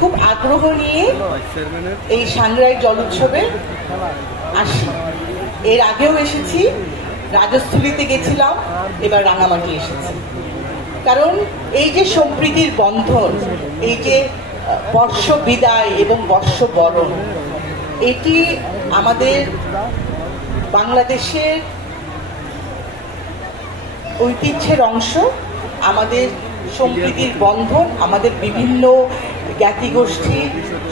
খুব আগ্রহ নিয়ে এই সাংরাই জল উৎসবে আসি। এর আগেও এসেছি, রাজস্থলীতে গেছিলাম, এবার রাঙামাটি এসেছি। কারণ এই যে সম্প্রীতির বন্ধন, এই যে বর্ষ বিদায় এবং বর্ষ বরণ, এটি আমাদের বাংলাদেশের ঐতিহ্যের অংশ, আমাদের সম্প্রীতির বন্ধন, আমাদের বিভিন্ন জ্ঞাতিগোষ্ঠী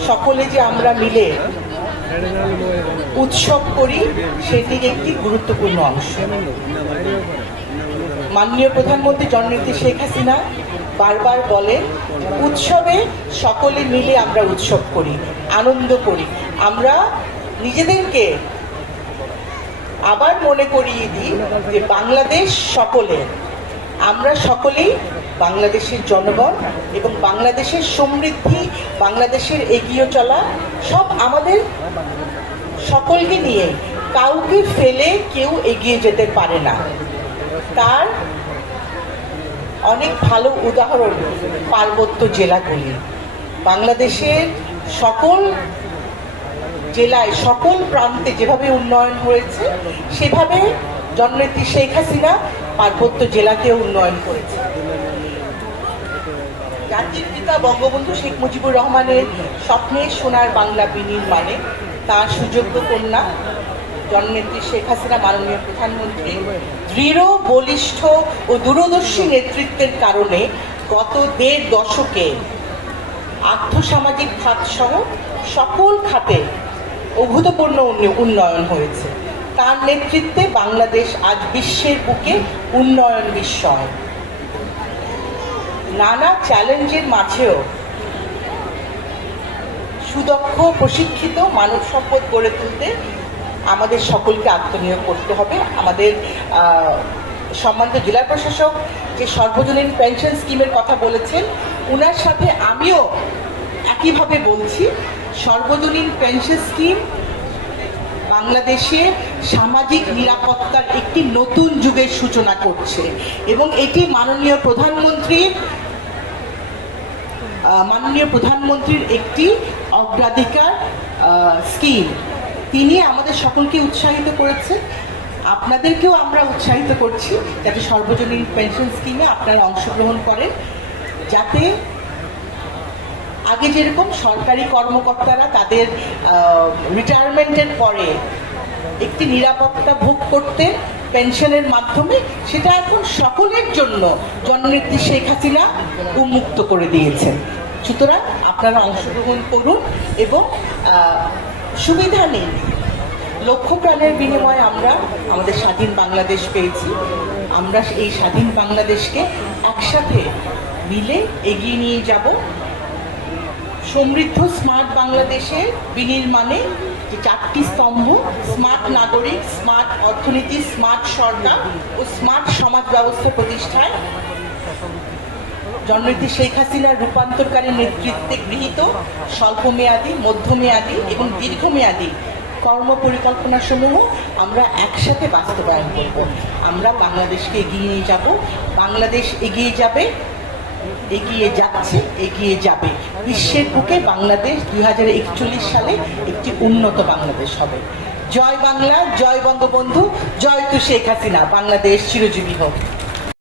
সকলে যে আমরা মিলে উৎসব করি, সেটির একটি গুরুত্বপূর্ণ অংশ। মাননীয় প্রধানমন্ত্রী জননেত্রী শেখ হাসিনা বারবার বলেন, উৎসবে সকলে মিলে আমরা উৎসব করি, আনন্দ করি। আমরা নিজেদেরকে আবার মনে করিয়ে দিই যে বাংলাদেশ সকলের। আমরা সকলেই বাংলাদেশের জনগণ এবং বাংলাদেশের সমৃদ্ধি, বাংলাদেশের এগিয়ে চলা, সব আমাদের সকলকে নিয়ে কাউকে ফেলে কেউ এগিয়ে যেতে পারে না। তার অনেক ভালো উদাহরণ পার্বত্য জেলাগুলি। বাংলাদেশের সকল জেলায়, সকল প্রান্তে যেভাবে উন্নয়ন হয়েছে, সেভাবে জননেত্রী শেখ হাসিনা পার্বত্য জেলাকে উন্নয়ন করেছে। জাতির পিতা বঙ্গবন্ধু শেখ মুজিবুর রহমানের স্বপ্নের সোনার বাংলা বিনির্মাণে তার সুযোগ্য কন্যা জননেত্রী শেখ হাসিনা, মাননীয় প্রধানমন্ত্রী, দৃঢ়, বলিষ্ঠ ও দূরদর্শী নেতৃত্বের কারণে গত দেড় দশকে আর্থসামাজিক খাত সহ সকল খাতে অভূতপূর্ণ উন্ন- উন্নয়ন হয়েছে। তার নেতৃত্বে বাংলাদেশ আজ বিশ্বের বুকে উন্নয়ন বিস্ময়। নানা চ্যালেঞ্জের মাঝেও সুদক্ষ, প্রশিক্ষিত মানব সম্পদ গড়ে তুলতে আমাদের সকলকে আত্মনিয়োগ করতে হবে। আমাদের সম্মানিত জেলা প্রশাসক যে সর্বজনীন পেনশন স্কিমের কথা বলেছেন ওনার সাথে আমিও একইভাবে বলছি, সর্বজনীন পেনশন স্কিম বাংলাদেশে সামাজিক নিরাপত্তার একটি নতুন যুগের সূচনা করছে এবং এটি মাননীয় প্রধানমন্ত্রীর মাননীয় প্রধানমন্ত্রীর একটি অগ্রাধিকার স্কিম তিনি আমাদের সকলকে উৎসাহিত করেছেন আপনাদেরকেও আমরা উৎসাহিত করছি যাতে সর্বজনীন পেনশন স্কিমে আপনারা অংশগ্রহণ করেন, যাতে আগে যেরকম সরকারি কর্মকর্তারা তাদের রিটায়ারমেন্টের পরে একটি নিরাপত্তা ভোগ করতে পেনশনের মাধ্যমে, সেটা এখন সকলের জন্য জননেত্রী শেখ হাসিনা উন্মুক্ত করে দিয়েছেন। সুতরাং আপনারা অংশগ্রহণ করুন এবং সুবিধা নেই লক্ষ্য প্রাণের বিনিময়ে আমরা আমাদের স্বাধীন বাংলাদেশ পেয়েছি। আমরা এই স্বাধীন বাংলাদেশকে একসাথে মিলে এগিয়ে নিয়ে যাব। সমৃদ্ধ স্মার্ট বাংলাদেশের বিনির্মাণে যে চারটি স্তম্ভ স্মার্ট নাগরিক স্মার্ট অর্থনীতি স্মার্ট সরকার ও স্মার্ট সমাজ ব্যবস্থা প্রতিষ্ঠায়। জননেত্রী শেখ হাসিনার রূপান্তরকারী নেতৃত্বে গৃহীত, স্বল্পমেয়াদী, মধ্যমেয়াদী এবং দীর্ঘমেয়াদী কর্ম পরিকল্পনা সমূহ আমরা একসাথে বাস্তবায়ন করব। আমরা বাংলাদেশকে এগিয়ে নিয়ে যাব। বাংলাদেশ এগিয়ে যাবে। এগিয়ে যাচ্ছে, এগিয়ে যাবে। বিশ্বের বুকে বাংলাদেশ দুই হাজার একচল্লিশ সালে একটি উন্নত বাংলাদেশ হবে। জয় বাংলা, জয় বঙ্গবন্ধু, জয় তু শেখ হাসিনা। বাংলাদেশ চিরজীবী হোক।